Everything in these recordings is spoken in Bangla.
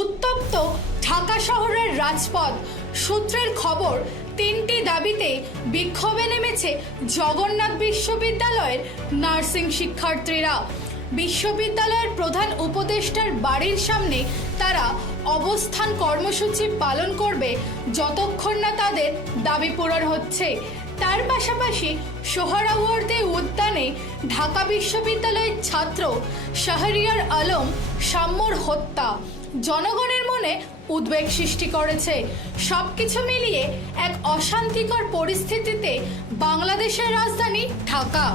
উত্তপ্ত ঢাকা শহরের রাজপথ। সূত্রের খবর, তিনটি দাবিতে বিক্ষোভে নেমেছে জগন্নাথ বিশ্ববিদ্যালয়ের নার্সিং শিক্ষার্থীরা। বিশ্ববিদ্যালয়ের প্রধান উপদেষ্টার বাড়ির সামনে তারা অবস্থান কর্মসূচি পালন করবে যতক্ষণ না তাদের দাবি পূরণ হচ্ছে। তার পাশাপাশি সোহরাওয়ার্দী উদ্যানে ঢাকা বিশ্ববিদ্যালয়ের ছাত্র শাহরিয়ার আলম সাম্যর হত্যা। জনগণের মনে উদ্বেগ সৃষ্টি করেছে। সবকিছু মিলিয়ে এক অশান্তিকর পরিস্থিতিতে বাংলাদেশের রাজধানী ঢাকা।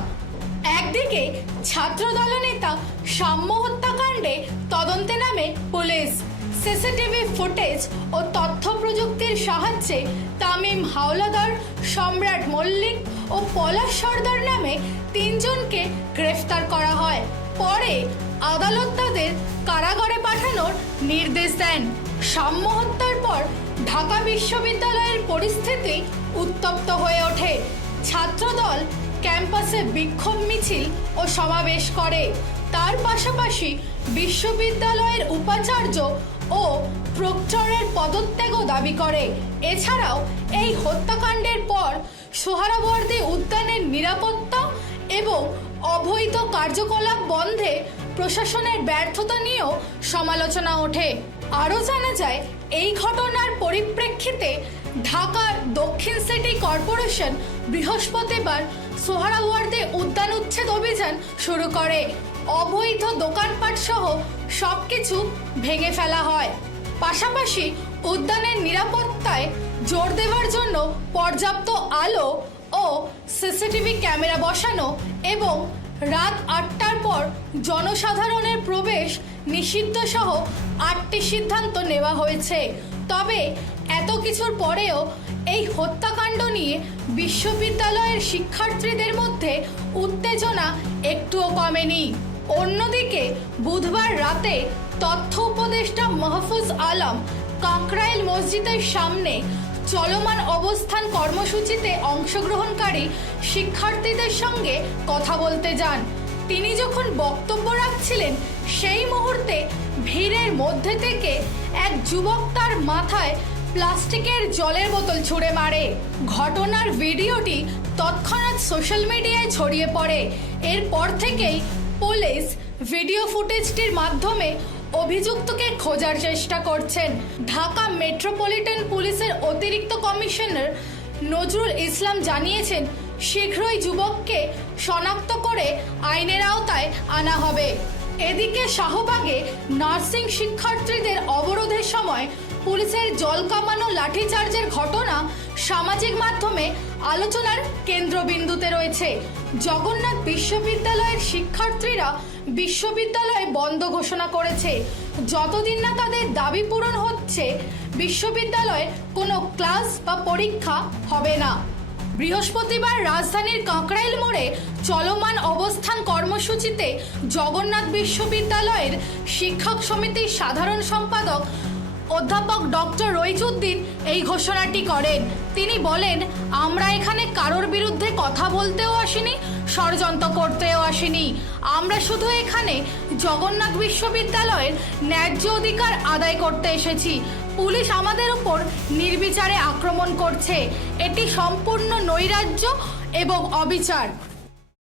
একদিকে ছাত্র দলনেতা সাম্য হত্যাকাণ্ডে তদন্তে পুলিশ সিসিটিভি ফুটেজ ও তথ্য প্রযুক্তির সাহায্যে তামিম হাওলাদার, সম্রাট মল্লিক ও পলাশ সর্দার নামে তিনজনকে গ্রেফতার করা হয়। পরে আদালত তাদের কারাগারে পাঠানোর নির্দেশ দেন। সাম্য হত্যার পর ঢাকা বিশ্ববিদ্যালয়ের পরিস্থিতি উত্তপ্ত হয়ে ওঠে। ছাত্রদল ক্যাম্পাসে বিক্ষোভ মিছিল ও সমাবেশ করে। তার পাশাপাশি বিশ্ববিদ্যালয়ের উপাচার্য ও প্রক্টরের পদত্যাগও দাবি করে। এছাড়াও এই হত্যাকাণ্ডের পর সোহারাবর্দী উদ্যানের নিরাপত্তা এবং অবৈধ কার্যকলাপ বন্ধে প্রশাসনের ব্যর্থতা নিয়েও সমালোচনা ওঠে। আরও জানা যায়, এই ঘটনার পরিপ্রেক্ষিতে ঢাকার দক্ষিণ সিটি কর্পোরেশন বৃহস্পতিবার সোহরাওয়ার্দে উদ্যান উচ্ছেদ অভিযান শুরু করে। অবৈধ দোকানপাট সহ সব কিছু ভেঙে ফেলা হয়। পাশাপাশি উদ্যানের নিরাপত্তায় জোর দেওয়ার জন্য পর্যাপ্ত আলো ও সিসিটিভি ক্যামেরা বসানো এবং রাত আটটার পর জনসাধারণের প্রবেশ নিষিদ্ধ সহ আটটি সিদ্ধান্ত নেওয়া হয়েছে। তবে এত কিছুর পরেও এই হত্যাকাণ্ড নিয়ে বিশ্ববিদ্যালয়ের শিক্ষার্থীদের মধ্যে উত্তেজনা একটুও কমেনি। অন্যদিকে, বুধবার রাতে তথ্য উপদেষ্টা মাহফুজ আলম কাকরাইল মসজিদের সামনে চলমান অবস্থান কর্মসূচিতে অংশগ্রহণকারী শিক্ষার্থীদের সঙ্গে কথা বলতে যান। তিনি যখন বক্তব্য রাখছিলেন, সেই মুহূর্তে ভিড়ের মধ্যে থেকে এক যুবক তার মাথায় প্লাস্টিকের জলের বোতল ছুঁড়ে মারে। ঘটনার ভিডিওটি তৎক্ষণাৎ সোশ্যাল মিডিয়ায় ছড়িয়ে পড়ে। এরপর থেকেই পুলিশ ভিডিও ফুটেজটির মাধ্যমে অভিযুক্তকে খোঁজার চেষ্টা করছেন। ঢাকা মেট্রোপলিটন পুলিশের অতিরিক্ত কমিশনার নজরুল ইসলাম জানিয়েছেন, শীঘ্রই যুবককে শনাক্ত করে আইনের আওতায় আনা হবে। এদিকে শাহবাগে নার্সিং শিক্ষার্থীদের অবরোধের সময় পুলিশের জল কামানো লাঠিচার্জের ঘটনা সামাজিক মাধ্যমে আলোচনার কেন্দ্রবিন্দুতে রয়েছে। জগন্নাথ বিশ্ববিদ্যালয়ের শিক্ষার্থীরা বিশ্ববিদ্যালয়ে বন্ধ ঘোষণা করেছে। যতদিন না তাদের দাবি পূরণ হচ্ছে, বিশ্ববিদ্যালয়ে কোনো ক্লাস বা পরীক্ষা হবে না। বৃহস্পতিবার রাজধানীর কাঁকড়াইল মোড়ে চলমান অবস্থান কর্মসূচিতে জগন্নাথ বিশ্ববিদ্যালয়ের শিক্ষক সমিতির সাধারণ সম্পাদক অধ্যাপক ডক্টর রইজুদ্দিন এই ঘোষণাটি করেন। তিনি বলেন, আমরা এখানে কারোর বিরুদ্ধে কথা বলতেও আসিনি, ষড়যন্ত্র করতেও আসিনি। আমরা শুধু এখানে জগন্নাথ বিশ্ববিদ্যালয়ের ন্যায্য অধিকার আদায় করতে এসেছি। পুলিশ আমাদের উপর নির্বিচারে আক্রমণ করছে। এটি সম্পূর্ণ নৈরাজ্য এবং অবিচার।